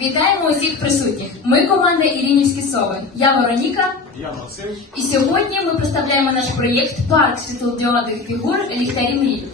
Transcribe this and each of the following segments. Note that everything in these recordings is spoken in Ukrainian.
Вітаємо усіх присутніх. Ми команда Іринівські Сови. Я Вероніка. Я Максим. І сьогодні ми представляємо наш проєкт Парк світлодіодних фігур Ліхтарі мрій.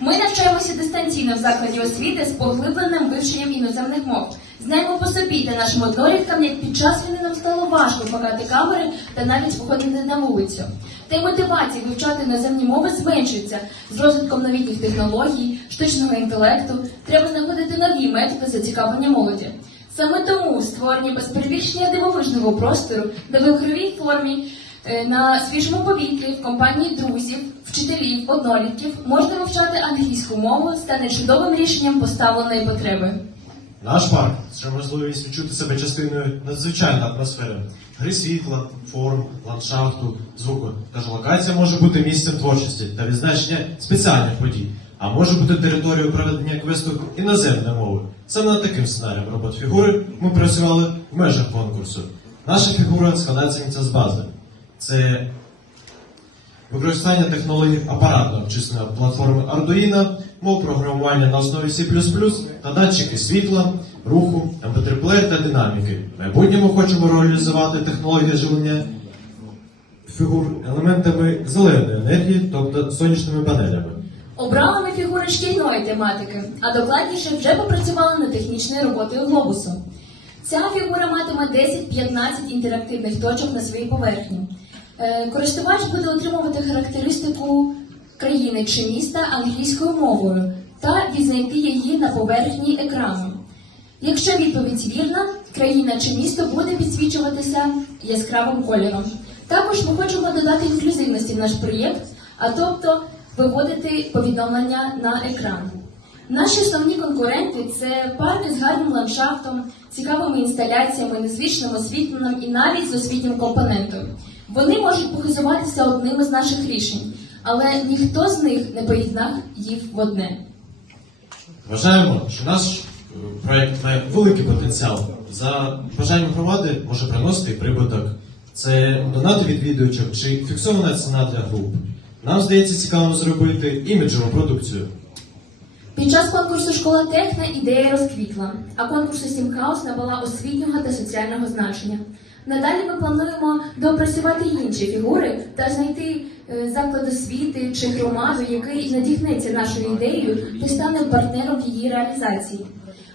Ми навчаємося дистанційно в закладі освіти з поглибленим вивченням іноземних мов. Знаємо по собі та нашим одноліткам, як під час війни нам стало важко вмикати камери та навіть виходити на вулицю. Та й мотивація вивчати іноземні мови зменшується з розвитком новітніх технологій, штучного інтелекту. Треба знаходити нові методи зацікавлення молоді. Саме тому створення без перебільшення дивовижного простору, де в ігровій формі е, на свіжому повітрі в компанії друзів, вчителів, однолітків можна вивчати англійську мову стане чудовим рішенням поставленої потреби. Наш парк це можливість відчути себе частиною надзвичайної атмосфери, гри світла, форм, ландшафту, звуку. Тож локація може бути місцем творчості та відзначення спеціальних подій, а може бути територією проведення квесту іноземної мови. Саме над таким сценарієм робот фігури ми працювали в межах конкурсу. Наша фігура складається з бази. Це Використання технологій апаратно обчисленої платформи Arduino, мов програмування на основі C++ та датчики світла, руху, MP3 та динаміки. В майбутньому хочемо реалізувати технології живлення фігур елементами зеленої енергії, тобто сонячними панелями. Обрали ми фігури шкільної тематики, а докладніше вже попрацювали над технічною роботою глобусу. Ця фігура матиме 10-15 інтерактивних точок на своїй поверхні. Е, Користувач буде отримувати характеристику країни чи міста англійською мовою та відзнайти її на поверхні екрану. Якщо відповідь вірна, країна чи місто буде підсвічуватися яскравим кольором. Також ми хочемо додати інклюзивності в наш проєкт, а тобто виводити повідомлення на екран. Наші основні конкуренти це парки з гарним ландшафтом, цікавими інсталяціями, незвичним освітленням і навіть з освітнім компонентом. Вони можуть похизуватися одним із наших рішень, але ніхто з них не поєднав їх в одне. Вважаємо, що наш е, проект має великий потенціал. За бажанням громади може приносити прибуток. Це донати відвідувачів чи фіксована ціна для груп. Нам здається цікаво зробити іміджову продукцію. Під час конкурсу Школа Техна ідея розквітла, а конкурсу Сімкаус набула освітнього та соціального значення. Надалі ми плануємо доопрацювати інші фігури та знайти е, заклад освіти чи громаду, який надіхнеться нашою ідеєю та стане партнером в її реалізації.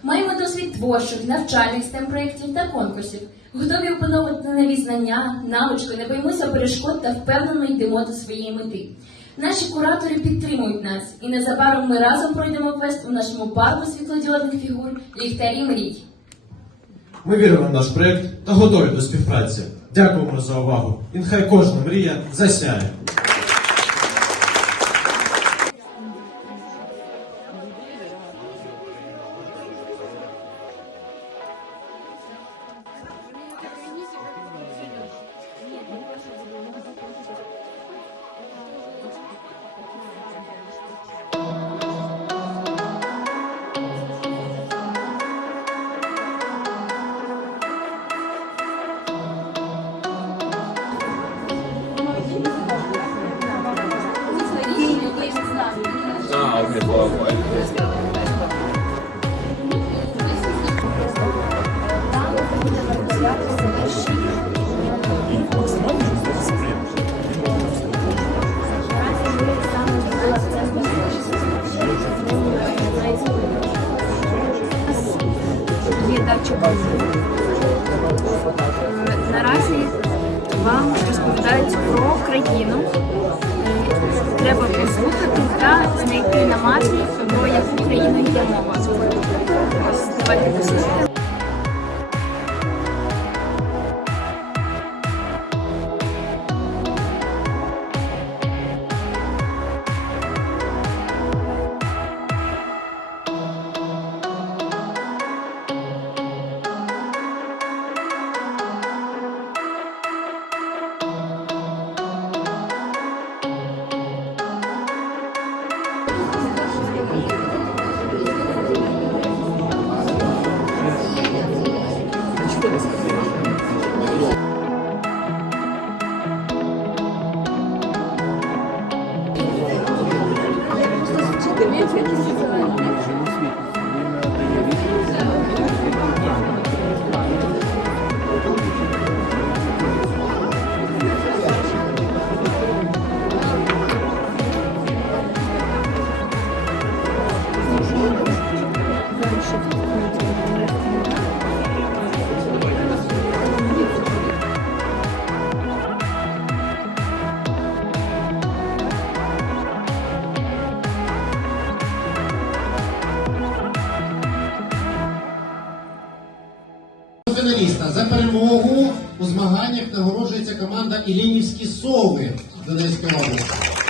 Маємо досвід творчих, навчальних stem проєктів та конкурсів. Готові опановувати нові знання, навички, не боїмося перешкод та впевнено йдемо до своєї мети. Наші куратори підтримують нас, і незабаром ми разом пройдемо квест у нашому парку світлодіодних фігур Ліхтарі мрій. Ми віримо в наш проект та готові до співпраці. Дякуємо за увагу. І нехай кожна мрія засяє. Е, Наразі вам розповідають про країну. Треба послухати та знайти на мапі, про яку країну йде мова. Ось, давайте послухаємо. 뭐? журналіста. За перемогу у змаганнях нагороджується команда Ілінівські сови Донецької області.